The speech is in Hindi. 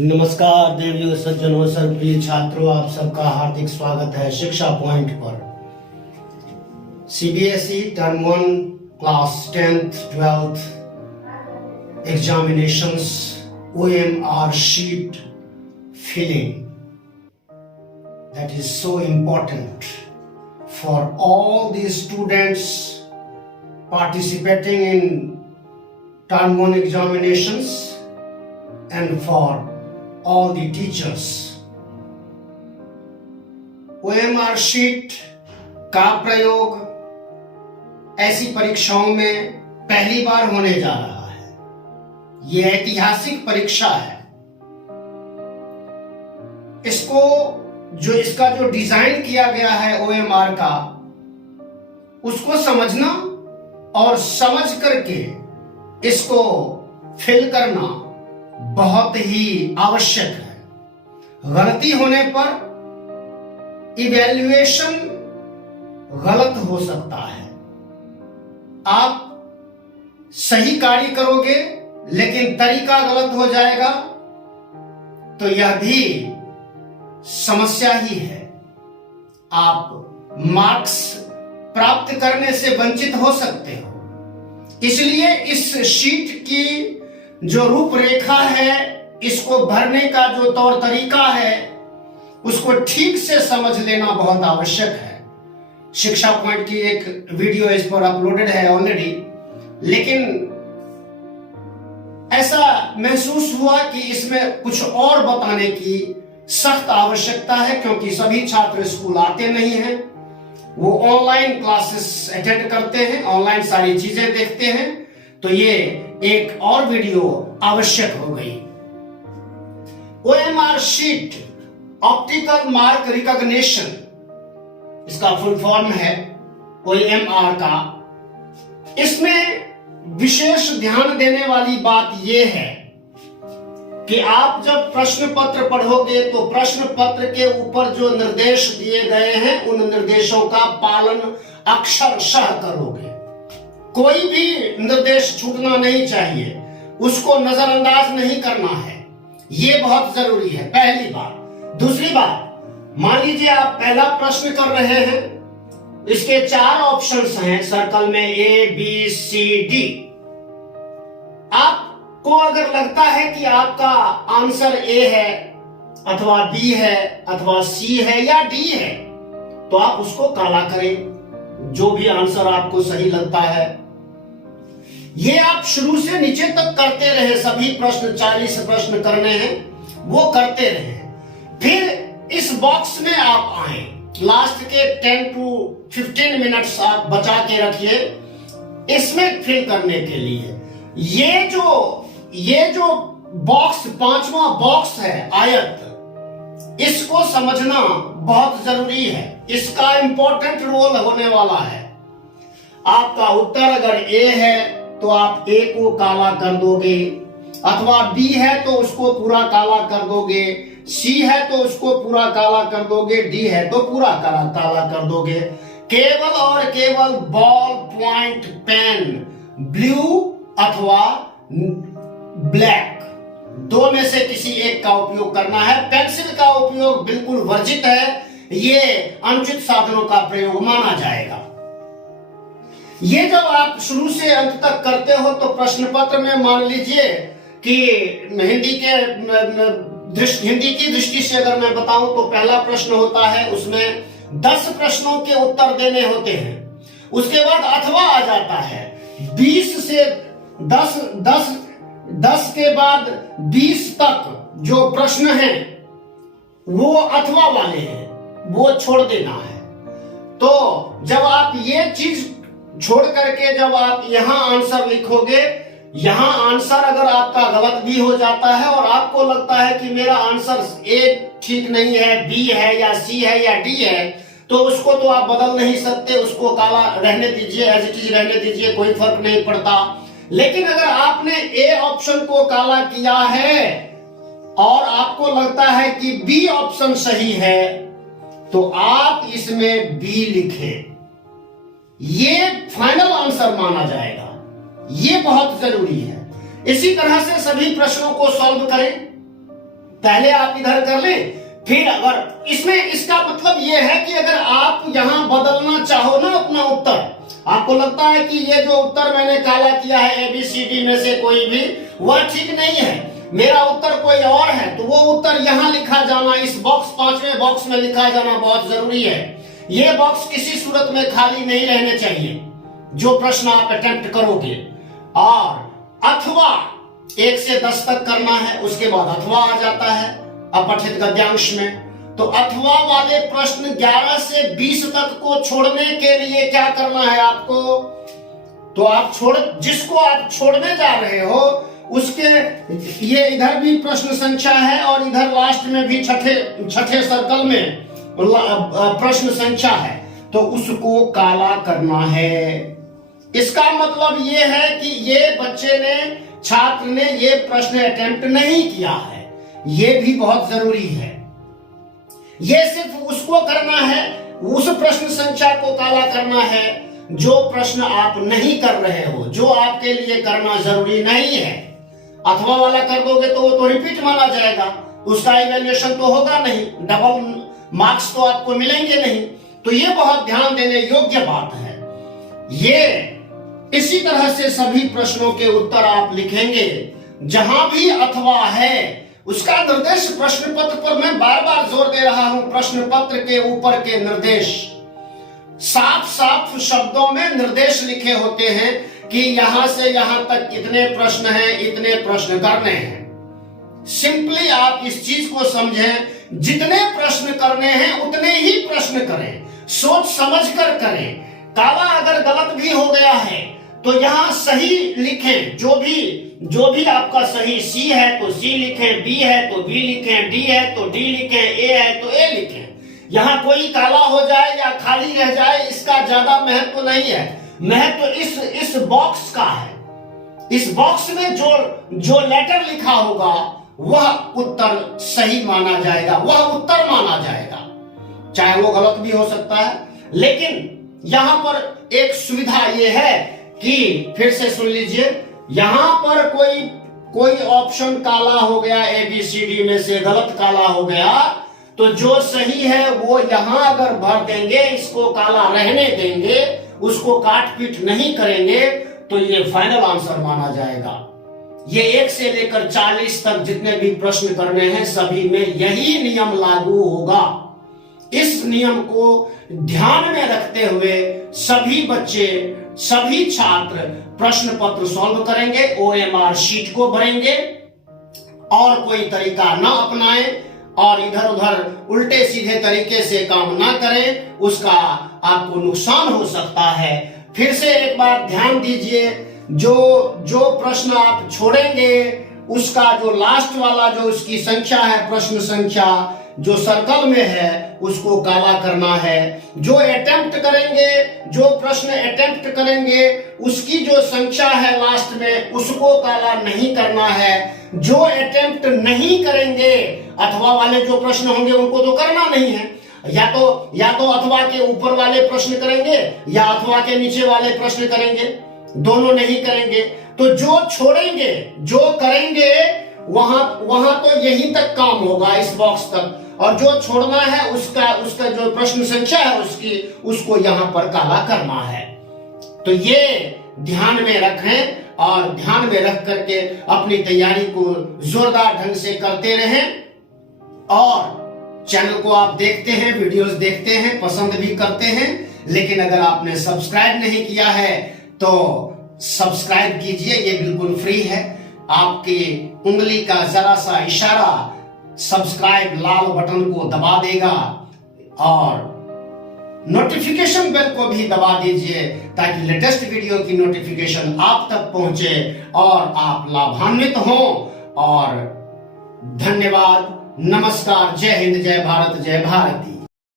नमस्कार देवियों सज्जनों सर्वप्रिय छात्रों, आप सबका हार्दिक स्वागत है शिक्षा पॉइंट पर। CBSE term 1 class 10th 12th examinations OMR sheet filling, that is so important for all the students participating in term 1 examinations and for all the teachers. OMR sheet का प्रयोग ऐसी परीक्षाओं में पहली बार होने जा रहा है। यह ऐतिहासिक परीक्षा है। इसका जो डिजाइन किया गया है OMR का, उसको समझना और समझ करके इसको फिल करना बहुत ही आवश्यक है। गलती होने पर इवैल्यूएशन गलत हो सकता है। आप सही कार्य करोगे लेकिन तरीका गलत हो जाएगा तो यह भी समस्या ही है। आप मार्क्स प्राप्त करने से वंचित हो सकते हो। इसलिए इस शीट की जो रूपरेखा है, इसको भरने का जो तौर तरीका है, उसको ठीक से समझ लेना बहुत आवश्यक है। शिक्षा पॉइंट की एक वीडियो इस पर अपलोडेड है ऑलरेडी, लेकिन ऐसा महसूस हुआ कि इसमें कुछ और बताने की सख्त आवश्यकता है, क्योंकि सभी छात्र स्कूल आते नहीं हैं। वो ऑनलाइन क्लासेस अटेंड करते हैं, ऑनलाइन सारी चीजें देखते हैं, तो ये एक और वीडियो आवश्यक हो गई। OMR sheet optical mark recognition, इसका फुल फॉर्म है OMR का। इसमें विशेष ध्यान देने वाली बात यह है कि आप जब प्रश्न पत्र पढ़ोगे तो प्रश्न पत्र के ऊपर जो निर्देश दिए गए हैं, उन निर्देशों का पालन अक्षरशः करोगे। कोई भी निर्देश छूटना नहीं चाहिए, उसको नजरअंदाज नहीं करना है। यह बहुत जरूरी है, पहली बात। दूसरी बात, मान लीजिए आप पहला प्रश्न कर रहे हैं, इसके 4 ऑप्शंस हैं सर्कल में A, B, C, D। आपको अगर लगता है कि आपका आंसर A है अथवा B है अथवा C है या D है, तो आप उसको काला करें। जो भी आंसर आपको सही लगता है, ये आप शुरू से नीचे तक करते रहे। सभी प्रश्न 40 प्रश्न करने हैं, वो करते रहे। फिर इस बॉक्स में आप आए, लास्ट के 10 to 15 मिनट्स आप बचा के रखिए इसमें फिल करने के लिए। ये जो बॉक्स 5वां बॉक्स है आयत, इसको समझना बहुत जरूरी है। इसका इंपॉर्टेंट रोल होने वाला है। आपका उत्तर अगर A है तो आप A को काला कर दोगे, अथवा B है तो उसको पूरा काला कर दोगे, C है तो उसको पूरा काला कर दोगे, D है तो पूरा काला कर दोगे। केवल और केवल बॉल पॉइंट पेन, ब्लू अथवा ब्लैक, दो में से किसी एक का उपयोग करना है। पेंसिल का उपयोग बिल्कुल वर्जित है। ये अनुचित साधनों का प्रयोग माना जाएगा। ये जब आप शुरू से अंत तक करते हो तो प्रश्न पत्र में मान लीजिए कि हिंदी की दृष्टि से अगर मैं बताऊं तो पहला प्रश्न होता है, उसमें 10 प्रश्नों के उत्तर देने होते हैं। उसके बाद अथवा आ जाता है। 20 से 10 के बाद 20 तक जो प्रश्न हैं वो अथवा वाले हैं, वो छोड़ देना है। तो जब आप ये चीज छोड़ करके जब आप यहां आंसर लिखोगे, यहां आंसर अगर आपका गलत भी हो जाता है और आपको लगता है कि मेरा आंसर A ठीक नहीं है, B है या C है या D है, तो उसको तो आप बदल नहीं सकते, उसको काला रहने दीजिए, एज इट इज रहने दीजिए, कोई फर्क नहीं पड़ता। लेकिन अगर आपने A ऑप्शन को काला किया है और आपको लगता है कि B ऑप्शन सही है, तो आप इसमें B लिखें। ये फाइनल आंसर माना जाएगा। ये बहुत जरूरी है। इसी तरह से सभी प्रश्नों को सॉल्व करें। पहले आप इधर कर लें, फिर अगर इसमें इसका मतलब यह है कि अगर आप यहां बदलना चाहो ना अपना उत्तर, आपको लगता है कि ये जो उत्तर मैंने काला किया है ABCD में से कोई भी वह ठीक नहीं है, मेरा उत्तर कोई और है, तो वो उत्तर यहां लिखा जाना, इस बॉक्स 5वें बॉक्स में लिखा जाना बहुत जरूरी है। ये बॉक्स किसी सूरत में खाली नहीं रहने चाहिए जो प्रश्न आप अटेम्प्ट करोगे। और अथवा 1 से 10 तक करना है, उसके बाद अथवा आ जाता है अपठित गद्यांश में। तो अथवा वाले प्रश्न 11 से 20 तक को छोड़ने के लिए क्या करना है आपको, तो आप जिसको आप छोड़ने जा रहे हो उसके, ये इधर भी प्रश्न संख्या है और इधर लास्ट में भी छठे सर्कल में प्रश्न संख्या है, तो उसको काला करना है। इसका मतलब ये है कि ये बच्चे ने, छात्र ने ये प्रश्न अटेम्प्ट नहीं किया है, ये भी बहुत जरूरी है। ये सिर्फ उसको करना है, उस प्रश्न संख्या को काला करना है जो प्रश्न आप नहीं कर रहे हो, जो आपके लिए करना जरूरी नहीं है। अथवा वाला कर दोगे तो वो तो रिपीट माना जाएगा, उसका इवैल्यूएशन तो होगा नहीं, डबल मार्क्स तो आपको मिलेंगे नहीं। तो ये बहुत ध्यान देने योग्य बात है। ये इसी तरह से सभी प्रश्नों के उत्तर आप लिखेंगे, जहां भी अथवा है उसका निर्देश प्रश्न पत्र पर, मैं बार बार जोर दे रहा हूं, प्रश्न पत्र के ऊपर के निर्देश साफ साफ शब्दों में निर्देश लिखे होते हैं कि यहां से यहां तक कितने प्रश्न हैं, इतने प्रश्न करने हैं। सिंपली आप इस चीज को समझें, जितने प्रश्न करने हैं उतने ही प्रश्न करें, सोच समझ कर करें। काला अगर गलत भी हो गया है तो यहां सही लिखें, जो भी आपका सही, C है तो C लिखें, B है तो B लिखें, D है तो D लिखें, A है तो A लिखें। यहां कोई काला हो जाए या खाली रह जाए इसका ज्यादा महत्व नहीं है, महत्व इस बॉक्स का है। इस बॉक्स में जो लेटर लिखा होगा वह उत्तर सही माना जाएगा, वह उत्तर माना जाएगा, चाहे वो गलत भी हो सकता है। लेकिन यहां पर एक सुविधा यह है कि, फिर से सुन लीजिए, यहां पर कोई ऑप्शन काला हो गया ABCD में से, गलत काला हो गया, तो जो सही है वो यहां अगर भर देंगे, इसको काला रहने देंगे, उसको काट पीट नहीं करेंगे, तो ये फाइनल आंसर माना जाएगा। ये 1 से लेकर 40 तक जितने भी प्रश्न करने हैं सभी में यही नियम लागू होगा। इस नियम को ध्यान में रखते हुए सभी बच्चे, सभी छात्र प्रश्न पत्र सॉल्व करेंगे, OMR शीट को भरेंगे और कोई तरीका न अपनाएं और इधर उधर उल्टे सीधे तरीके से काम ना करें, उसका आपको नुकसान हो सकता है। फिर से एक बार ध्यान दीजिए, जो प्रश्न आप छोड़ेंगे उसका जो लास्ट वाला जो उसकी संख्या है, प्रश्न संख्या जो सर्कल में है, उसको काला करना है। जो अटेम्प्ट करेंगे, जो प्रश्न अटेम्प्ट करेंगे उसकी जो संख्या है लास्ट में, उसको काला नहीं करना है। जो अटेम्प्ट नहीं करेंगे, अथवा वाले जो प्रश्न होंगे उनको तो करना नहीं है, या तो अथवा के ऊपर वाले प्रश्न करेंगे या अथवा के नीचे वाले प्रश्न करेंगे, दोनों नहीं करेंगे। तो जो छोड़ेंगे, जो करेंगे, वहां तो यहीं तक काम होगा, इस बॉक्स तक, और जो छोड़ना है उसका जो प्रश्न संख्या है उसको यहां पर काला करना है। तो ये ध्यान में रखें और ध्यान में रख करके अपनी तैयारी को जोरदार ढंग से करते रहें। और चैनल को आप देखते हैं, वीडियोस देखते हैं, पसंद भी करते हैं, लेकिन अगर आपने सब्सक्राइब नहीं किया है तो सब्सक्राइब कीजिए, ये बिल्कुल फ्री है। आपकी उंगली का जरा सा इशारा सब्सक्राइब लाल बटन को दबा देगा और नोटिफिकेशन बेल को भी दबा दीजिए ताकि लेटेस्ट वीडियो की नोटिफिकेशन आप तक पहुंचे और आप लाभान्वित हों। और धन्यवाद, नमस्कार, जय हिंद, जय भारत, जय भारती।